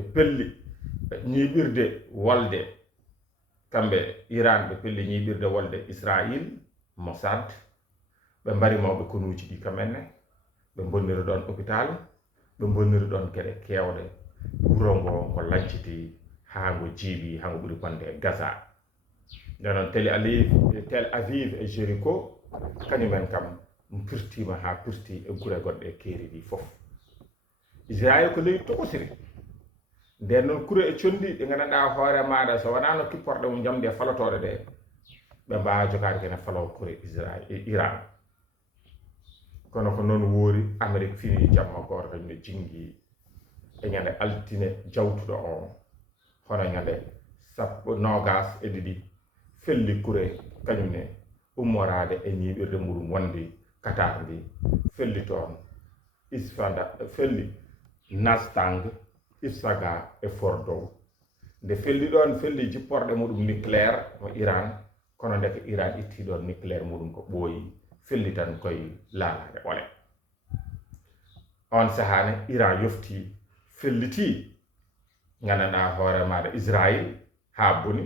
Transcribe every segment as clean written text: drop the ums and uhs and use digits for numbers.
ɓe pelli ñiiɓirde wolde kamɓe Iran ɓe pelli ñiiɓirde wolde Israil Mossad ɓe mbari mawɓe konuuji ɗi kamenne ɓe bonniri ɗon hôpital ɓe bonniri ɗon geɗe keewɗe wuro ngo ko lanciti haa ngo jiiɓi haa ngo ɓuri bonde e Gaza nden noon Tel Aviv e Jéricho kañumen kam pirtima haa pirti e gure goɗɗe e keeri ɗi fof Israel ko leydi tokosiri nden noon kure e condi ɗi gandanɗa hoore maɗa so wonano kipporɗe mum jamde e falotoɗe ɗe ɓe mbawa jogade kene falo kure Iran kono ko noon woori Amérique fini jamma goto kañum ne jinggi e ñande altine jawtuɗo o hono ñande 22 felli kure kañum ne ummorade e ñiɓirde muɗum wondi Qatar ndi felli toon felli Nastang Ifsaga e Fordow nde felli ɗon felli jipporɗe muɗum nucléaire mo Iran kono ndeke Iran itti ɗon nucléaire muɗum ko ɓooyi felli tan koye laalade ɓole on sahane Iran yofti felliti gandanɗa hoore maɗa Israël ha boni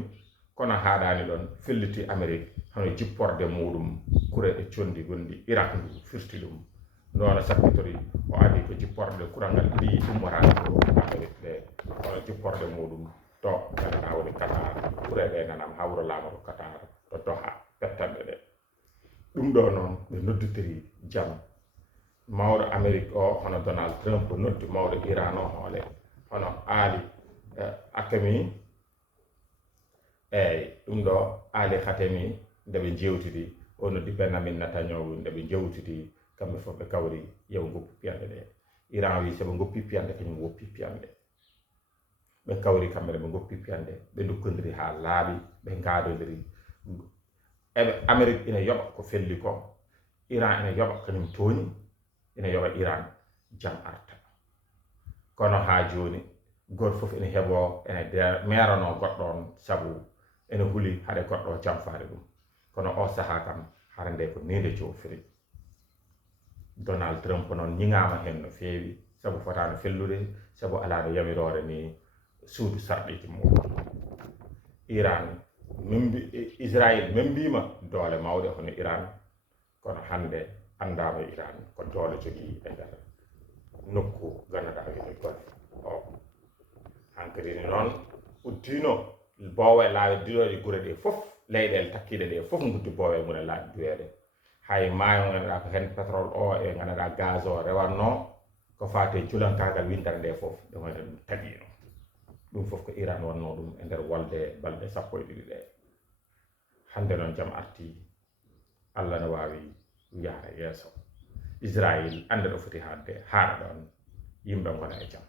kono haɗani ɗon felliti Amérique hono jipporde muɗum kure e condi gondi Irak ndu firti ɗum nono sakkitori o adi ko jipporde kurangal ɗi ummorade ko Amérique ɗe hono jipporde muɗum to gandanɗa woni Qatar kure ɗe nanam hawro lamaɗo Qatar to Doha pettanɗe ɗe ɗum ɗo noon ɓe nodditiri jaam mawɗo Amérique o hono Donald Trump noddi mawɗo Iran o hoole hono Ali Hakemi eyyi ɗum ɗo Ali Khatemi ndeɓe jewtidi o noddi Benjamin Netanyahu ndeɓe jewtidi kamɓe fof ɓe kawri yew goppi piyande ɗe Iran wi soɓe goppi piyande kañum woppi piyande ɓe kawri kamɓe ɓe goppi piyande ɓe dukkodiri ha laaɓi ɓe gadodiri eɓe Amérique ina yoɓa ko felli ko Iran ina yoɓa kañum tooñi ina yoɓa Iran jam arta kono ha joni goto fof ene heeɓo ene merano goɗɗo on saabu ene huuli haɗe goɗɗo jamfade ɗum kono o saaha kam hara nde ko ninde jofiri Donald Trump noon ñiŋama hen no feewi saabu fotano fellude saabu ala no yamirore ni suudu sarɗiji muɗum Iran Israël membima doole mawɗe hono Iran kono hande andama Iran ko doole jogui e nder nokku ganduɗa wiyete golfe o hankkadini noon uddino boowe laawi diɗoɗe gure ɗe fof leyɗele takkiɗe ɗe fof guddi boowe mune laaɓi duweede hay maayo ganduɗa ko hen pétrole o e ganduɗa gaz o rewatno ko fate julankagal wintere nde fof ɗum wone ɗum taƴino ɗum fof ko Iran wonno ɗum e nder wolde balɗe 12 ɗe hande noon jaam arti Allah ne wawi yaara yeeso Israël ande ɗo foti hadde haara ɗon yimɓe gona e jaam